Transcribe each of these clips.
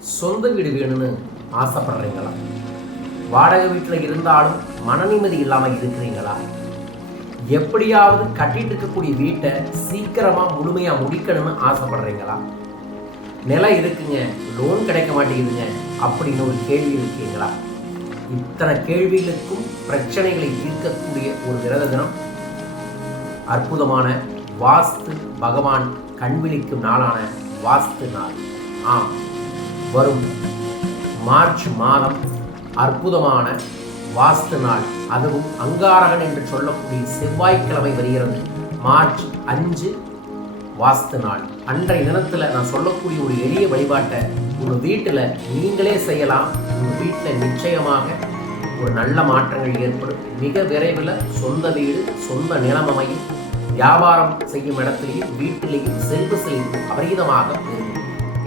சொந்த வீடு வேணும்னு ஆசைப்படுறீங்களா? வாடகை வீட்டில் இருந்தாலும் மன நிம்மதி இல்லாமல் இருக்கிறீங்களா? எப்படியாவது கட்டிட்டு இருக்கக்கூடிய வீட்டை சீக்கிரமாக முழுமையாக முடிக்கணும்னு ஆசைப்படுறீங்களா? நிலம் இருக்குங்க லோன் கிடைக்க மாட்டேங்குதுங்க அப்படின்னு ஒரு கேள்வி இருக்கீங்களா? இத்தனை கேள்விகளுக்கும் பிரச்சனைகளை தீர்க்கக்கூடிய ஒரு விரத தினம். அற்புதமான வாஸ்து பகவான் கண்விழிக்கும் நாளான வாஸ்து நாள். ஆம். வரும் மார்ச் மாதம் அற்புதமான வாஸ்து நாள். அதுவும் அங்காரகன் என்று சொல்லக்கூடிய செவ்வாய்க்கிழமை வருகிறது. மார்ச் அஞ்சு வாஸ்து நாள். அன்றைய தினத்தில் நான் சொல்லக்கூடிய ஒரு எளிய வழிபாட்டை உங்கள் வீட்டில் நீங்களே செய்யலாம். உங்கள் வீட்டில் நிச்சயமாக ஒரு நல்ல மாற்றங்கள் ஏற்படும். மிக விரைவில் சொந்த வீடு சொந்த நிலம் அமையும் வியாபாரம் செய்யும் இடத்திலேயும் வீட்டிலேயும் செல்வ செய்யும் அபரீதமாக இருக்கும்.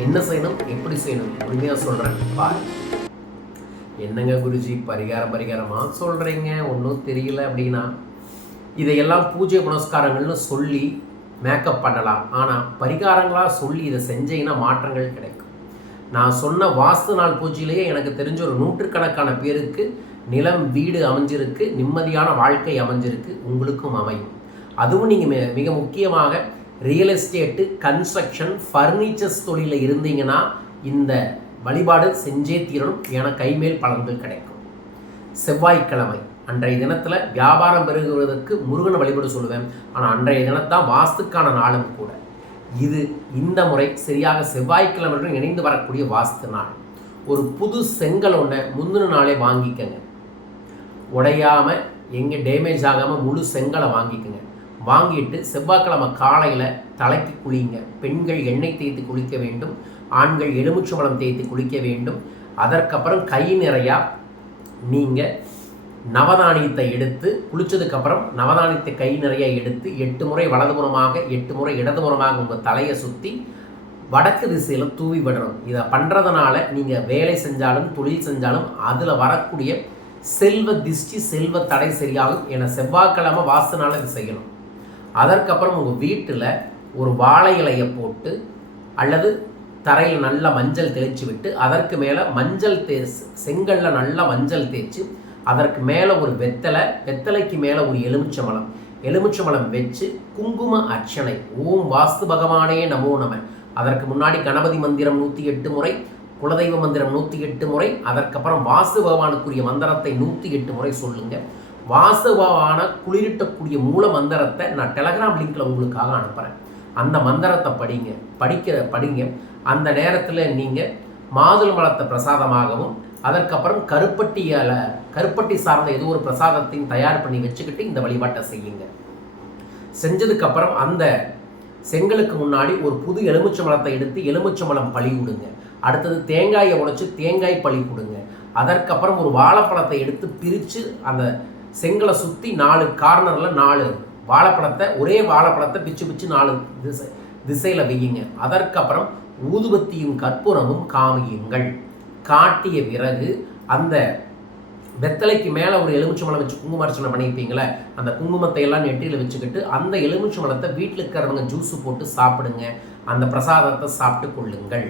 என்ன செய்யணும்? எப்படி செய்யணும்? உண்மையாக சொல்கிறேன் பாரு. என்னங்க குருஜி? பரிகாரம் பரிகாரமாக சொல்கிறீங்க ஒன்றும் தெரியல அப்படின்னா இதையெல்லாம் பூஜை புனஸ்காரங்கள்னு சொல்லி மேக்கப் பண்ணலாம். ஆனால் பரிகாரங்களாக சொல்லி இதை செஞ்சீங்கன்னா மாற்றங்கள் கிடைக்கும். நான் சொன்ன வாஸ்து நாள் பூஜையிலேயே எனக்கு தெரிஞ்ச ஒரு நூற்றுக்கணக்கான பேருக்கு நிலம் வீடு அமைஞ்சிருக்கு. நிம்மதியான வாழ்க்கை அமைஞ்சிருக்கு. உங்களுக்கும் அமையும். அதுவும் நீங்கள் மிக மிக முக்கியமாக ரியல் எஸ்டேட்டு கன்ஸ்ட்ரக்ஷன் ஃபர்னிச்சர்ஸ் தொழிலில் இருந்தீங்கன்னா இந்த வழிபாடு செஞ்சே தீரணும். என கைமேல் பலன்கள் கிடைக்கும். செவ்வாய்க்கிழமை அன்றைய தினத்தில் வியாபாரம் பெருகுவதற்கு முருகனை வழிபாடு சொல்லுவேன். ஆனால் அன்றைய தினத்தான் வாஸ்துக்கான நாளும் கூட. இது இந்த முறை சரியாக செவ்வாய்க்கிழமையுடன் இணைந்து வரக்கூடிய வாஸ்து நாள். ஒரு புது செங்கல் ஒன்றை முந்தின நாளே வாங்கிக்கங்க. உடையாமல் எங்கே டேமேஜ் ஆகாமல் முழு செங்கலை வாங்கிக்கோங்க. வாங்கிட்டு செவ்வாய்க்கிழமை காலையில் தலைக்கு குளிங்க. பெண்கள் எண்ணெய் தேய்த்து குளிக்க வேண்டும். ஆண்கள் எலுமிச்சம்பழம் தேய்த்து குளிக்க வேண்டும். அதற்கப்புறம் கை நிறையா நீங்கள் நவதானியத்தை எடுத்து குளித்ததுக்கப்புறம் நவதானியத்தை கை நிறைய எடுத்து எட்டு முறை வலதுபுறமாக எட்டு முறை இடதுபுறமாக உங்கள் தலையை சுற்றி வடக்கு திசையில் தூவி விடணும். இதை பண்ணுறதுனால நீங்கள் வேலை செஞ்சாலும் தொழில் செஞ்சாலும் அதில் வரக்கூடிய செல்வ திஷ்டி செல்வ தடை சரியாகும். என செவ்வாய்க்கிழமை வாசனால இது செய்யணும். அதற்கப்புறம் உங்கள் வீட்டில் ஒரு வாழை இலையை போட்டு அல்லது தரையில் நல்ல மஞ்சள் தேய்ச்சி விட்டு அதற்கு மேலே மஞ்சள் தே செங்கல்ல நல்லா மஞ்சள் தேய்ச்சி அதற்கு மேலே ஒரு வெத்தலை வெத்தலைக்கு மேலே ஒரு எலுமிச்சம்பழம். எலுமிச்சம்பழம் வச்சு குங்கும அர்ச்சனை. ஓம் வாஸ்து பகவானே நமோ நம. அதற்கு முன்னாடி கணபதி மந்திரம் நூற்றி எட்டு முறை குலதெய்வ மந்திரம் நூற்றி எட்டு முறை அதற்கப்புறம் வாசு பகவானுக்குரிய மந்திரத்தை நூற்றி எட்டு முறை சொல்லுங்கள் வாசு குளிரிட்டக்கூடிய மூல மந்திரத்தை நான் டெலகிராம் லிங்க்கில் உங்களுக்காக அனுப்புகிறேன் அந்த மந்திரத்தை படிங்க. படிக்க படிங்க. அந்த நேரத்தில் நீங்கள் மாதுளம்பழத்தை பிரசாதமாகவும் அதற்கப்புறம் கருப்பட்டியால் கருப்பட்டி சார்ந்த ஏதோ ஒரு பிரசாதத்தையும் தயார் பண்ணி வச்சுக்கிட்டு இந்த வழிபாட்டை செய்யுங்க. செஞ்சதுக்கப்புறம் அந்த செங்கலுக்கு முன்னாடி ஒரு புது எலுமிச்சம்பழத்தை எடுத்து எலுமிச்சம்பழம் பழி விடுங்க. அடுத்தது தேங்காயை உடைச்சி தேங்காய் பழி கொடுங்க. அதற்கப்புறம் ஒரு வாழைப்பழத்தை எடுத்து பிரித்து அந்த செங்கலை சுற்றி நாலு கார்னரில் நாலு வாழைப்பழத்தை ஒரே வாழைப்பழத்தை பிச்சு பிச்சு நாலு திசை திசையில் வையுங்க. அதற்கப்புறம் ஊதுபத்தியும் கற்பூரமும் காமியுங்கள். காட்டிய பிறகு அந்த வெத்தலைக்கு மேலே ஒரு எலுமிச்சம்பழம் வச்சு குங்குமார்ச்சனை பண்ணியிருப்பீங்களே அந்த குங்குமத்தை எல்லாம் நெட்டியில் வச்சுக்கிட்டு அந்த எலுமிச்சம்பழத்தை வீட்டில் இருக்கிறவங்க ஜூஸு போட்டு சாப்பிடுங்க. அந்த பிரசாதத்தை சாப்பிட்டு கொள்ளுங்கள்.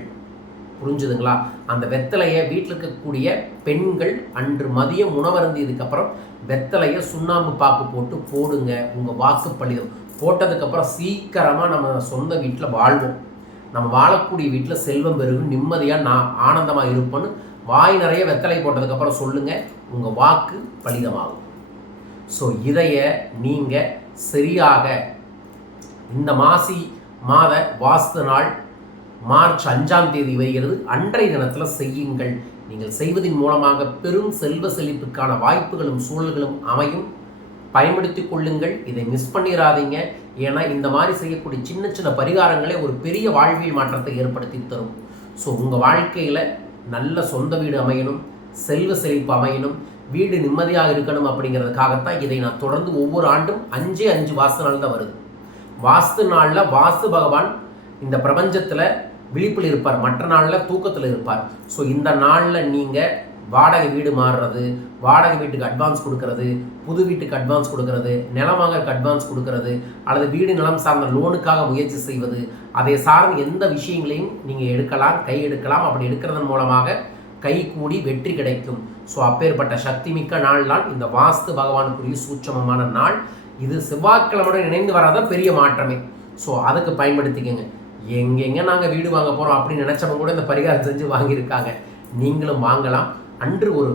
புரிஞ்சுதுங்களா? அந்த வெத்தலையை வீட்டில் இருக்கக்கூடிய பெண்கள் அன்று மதியம் உணவருந்தியதுக்கப்புறம் வெத்தலையை சுண்ணாம்பு பாக்கு போட்டு போடுங்க உங்கள் வாக்கு பழிதம் போட்டதுக்கப்புறம் சீக்கிரமாக நம்ம சொந்த வீட்டில் வாழ்வோம். நம்ம வாழக்கூடிய வீட்டில் செல்வம் பெருகும் நிம்மதியாக நான் ஆனந்தமாக இருப்பேன்னு வாய் நிறைய வெத்தலை போட்டதுக்கப்புறம் சொல்லுங்கள் உங்கள் வாக்கு பலிதமாகும். ஸோ இதைய நீங்கள் சரியாக இந்த மாசி மாத வாஸ்து நாள் மார்ச் அஞ்சாம் தேதி வருகிறது. அன்றைய தினத்தில் செய்யுங்கள். நீங்கள் செய்வதன் மூலமாக பெரும் செல்வ செழிப்புக்கான வாய்ப்புகளும் சூழல்களும் அமையும். பயன்படுத்தி கொள்ளுங்கள். இதை மிஸ் பண்ணிடாதீங்க ஏன்னா இந்த மாதிரி செய்யக்கூடிய சின்ன சின்ன பரிகாரங்களே ஒரு பெரிய வாழ்வியல் மாற்றத்தை ஏற்படுத்தி தரும். ஸோ உங்கள் வாழ்க்கையில் நல்ல சொந்த வீடு அமையணும். செல்வ செழிப்பு அமையணும். வீடு நிம்மதியாக இருக்கணும் அப்படிங்கிறதுக்காகத்தான் இதை நான் தொடர்ந்து ஒவ்வொரு ஆண்டும் அஞ்சே அஞ்சு வாஸ்து நாள் தான் வருது. வாஸ்து நாளில் வாசு பகவான் இந்த பிரபஞ்சத்தில் விழிப்பில் இருப்பார். மற்ற நாளில் தூக்கத்தில் இருப்பார். ஸோ இந்த நாளில் நீங்கள் வாடகை வீடு மாறுறது வாடகை வீட்டுக்கு அட்வான்ஸ் கொடுக்கறது புது வீட்டுக்கு அட்வான்ஸ் கொடுக்கறது நிலம் வாங்கறதுக்கு அட்வான்ஸ் கொடுக்கறது அல்லது வீடு நிலம் சார்ந்த லோனுக்காக முயற்சி செய்வது அதை சார்ந்த எந்த விஷயங்களையும் நீங்கள் எடுக்கலாம் கை எடுக்கலாம். அப்படி எடுக்கிறதன் மூலமாக கை கூடி வெற்றி கிடைக்கும். ஸோ அப்பேற்பட்ட சக்தி மிக்க நாள் தான் இந்த வாஸ்து பகவானுக்குரிய சூட்சமமான நாள். இது செவ்வாய்க்கிழமையுடன் இணைந்து வராத பெரிய மாற்றமே. ஸோ அதுக்கு பயன்படுத்திக்கங்க. எங்கெங்கே நாங்கள் வீடு வாங்க போகிறோம் அப்படின்னு நினச்சவங்க கூட இந்த பரிகாரம் செஞ்சு வாங்கியிருக்காங்க. நீங்களும் வாங்கலாம். அன்று ஒரு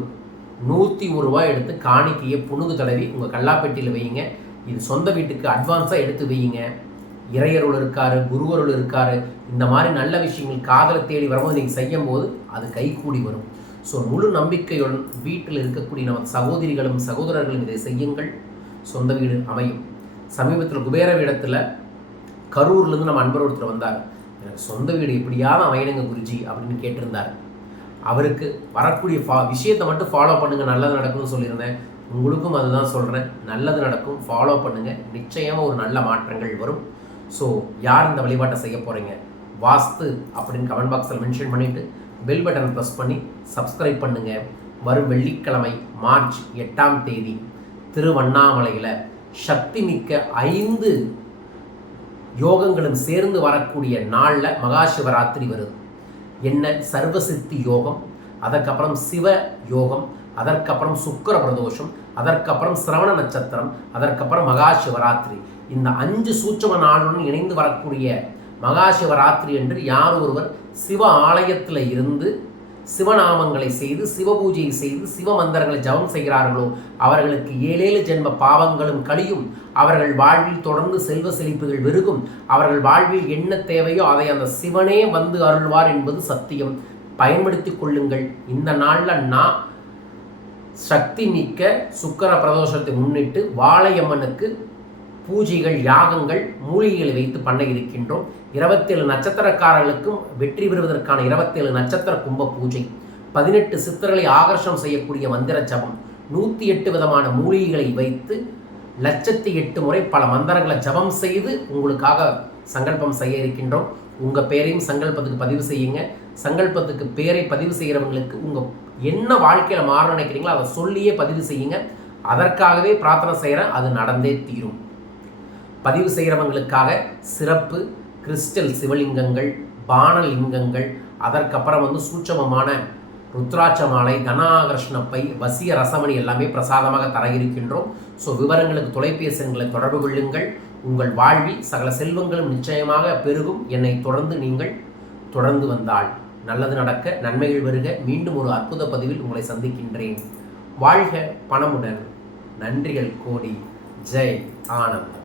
நூற்றி ஒரு ரூபாய் எடுத்து காணிக்கையை புணுகு தடவி உங்கள் கல்லாப்பெட்டியில் வையுங்க. இது சொந்த வீட்டுக்கு அட்வான்ஸாக எடுத்து வையுங்க. இறையருள் இருக்காரு குருவருள் இருக்காரு. இந்த மாதிரி நல்ல விஷயங்கள் காதலை தேடி வரும்போது நீங்கள் செய்யும் போது அது கைகூடி வரும். ஸோ முழு நம்பிக்கையுடன் வீட்டில் இருக்கக்கூடிய நமது சகோதரிகளும் சகோதரர்களும் இதை செய்யுங்கள். சொந்த வீடு அமையும். சமீபத்தில் குபேர இடத்துல கரூர்லேருந்து நம்ம அன்பர் ஒருத்தர் வந்தார். எனக்கு சொந்த வீடு எப்படியாவது அமையணுங்க குருஜி அப்படின்னு கேட்டிருந்தார். அவருக்கு வரக்கூடிய ஃபா விஷயத்தை மட்டும் ஃபாலோ பண்ணுங்கள் நல்லது நடக்கும்னு சொல்லியிருந்தேன். உங்களுக்கும் அதுதான் சொல்கிறேன் நல்லது நடக்கும் ஃபாலோ பண்ணுங்கள் நிச்சயமாக ஒரு நல்ல மாற்றங்கள் வரும். ஸோ யார் இந்த வழிபாட்டை செய்ய போகிறீங்க வாஸ்து அப்படின்னு கமெண்ட் பாக்ஸில் மென்ஷன் பண்ணிவிட்டு பெல் பட்டனை ப்ரெஸ் பண்ணி சப்ஸ்கிரைப் பண்ணுங்கள் வரும் வெள்ளிக்கிழமை மார்ச் எட்டாம் தேதி திருவண்ணாமலையில் சக்தி மிக்க ஐந்து யோகங்களும் சேர்ந்து வரக்கூடிய நாளில் மகா சிவராத்திரி வருது. என்ன? சர்வசித்தி யோகம் அதற்கப்புறம் சிவ யோகம் அதற்கப்புறம் சுக்கர பிரதோஷம் அதற்கப்புறம் சிரவண நட்சத்திரம் அதற்கப்புறம் மகா சிவராத்திரி இந்த அஞ்சு சூட்சம நாளுடன் இணைந்து வரக்கூடிய மகா சிவராத்திரி என்று யார் ஒருவர் சிவ ஆலயத்தில் இருந்து சிவநாமங்களை செய்து சிவபூஜையை செய்து சிவ மந்திரங்களை ஜபம் செய்கிறார்களோ அவர்களுக்கு ஏழேழு ஜென்ம பாவங்களும் கழியும். அவர்கள் வாழ்வில் தொடர்ந்து செல்வ செழிப்புகள் வெறுகும் அவர்கள் வாழ்வில் என்ன தேவையோ அதை அந்த சிவனே வந்து அருள்வார் என்பது சத்தியம். பயன்படுத்தி கொள்ளுங்கள். இந்த நாளில் நான் சக்தி மிக்க சுக்கர பிரதோஷத்தை முன்னிட்டு வாழையம்மனுக்கு பூஜைகள் யாகங்கள் மூலிகைகளை வைத்து பண்ண இருக்கின்றோம். இருபத்தேழு நட்சத்திரக்காரர்களுக்கும் வெற்றி பெறுவதற்கான இருபத்தேழு நட்சத்திர கும்ப பூஜை. பதினெட்டு சித்தர்களை ஆகர்ஷம் செய்யக்கூடிய மந்திர ஜபம். நூற்றி எட்டு விதமான மூலிகைகளை வைத்து லட்சத்தி எட்டு முறை பல மந்திரங்களை ஜபம் செய்து உங்களுக்காக சங்கல்பம் செய்ய இருக்கின்றோம். உங்கள் பேரையும் சங்கல்பத்துக்கு பதிவு செய்யுங்க. சங்கல்பத்துக்கு பேரை பதிவு செய்கிறவங்களுக்கு உங்கள் என்ன வாழ்க்கையில் மாற நினைக்கிறீங்களோ அதை சொல்லியே பதிவு செய்யுங்க. அதற்காகவே பிரார்த்தனை செய்கிறேன் அது நடந்தே தீரும். பதிவு செய்கிறவங்களுக்காக சிறப்பு கிறிஸ்டல் சிவலிங்கங்கள் பானலிங்கங்கள் அதற்கப்புறம் வந்து சூட்சமமான ருத்ராட்ச மாலை தனாகர்ஷ்ணப்பை வசிய ரசமணி எல்லாமே பிரசாதமாக தர இருக்கின்றோம். ஸோ விவரங்களுக்கு தொலைபேசி எண்களை தொடர்பு கொள்ளுங்கள். உங்கள் வாழ்வில் சகல செல்வங்களும் நிச்சயமாக பெருகும். என்னை தொடர்ந்து நீங்கள் தொடர்ந்து வந்தால் நல்லது நடக்க நன்மைகள் வருக. மீண்டும் ஒரு அற்புத பதிவில் உங்களை சந்திக்கின்றேன். வாழ்க பணமுடன். நன்றிகள் கோடி. ஜெய் ஆனந்த்.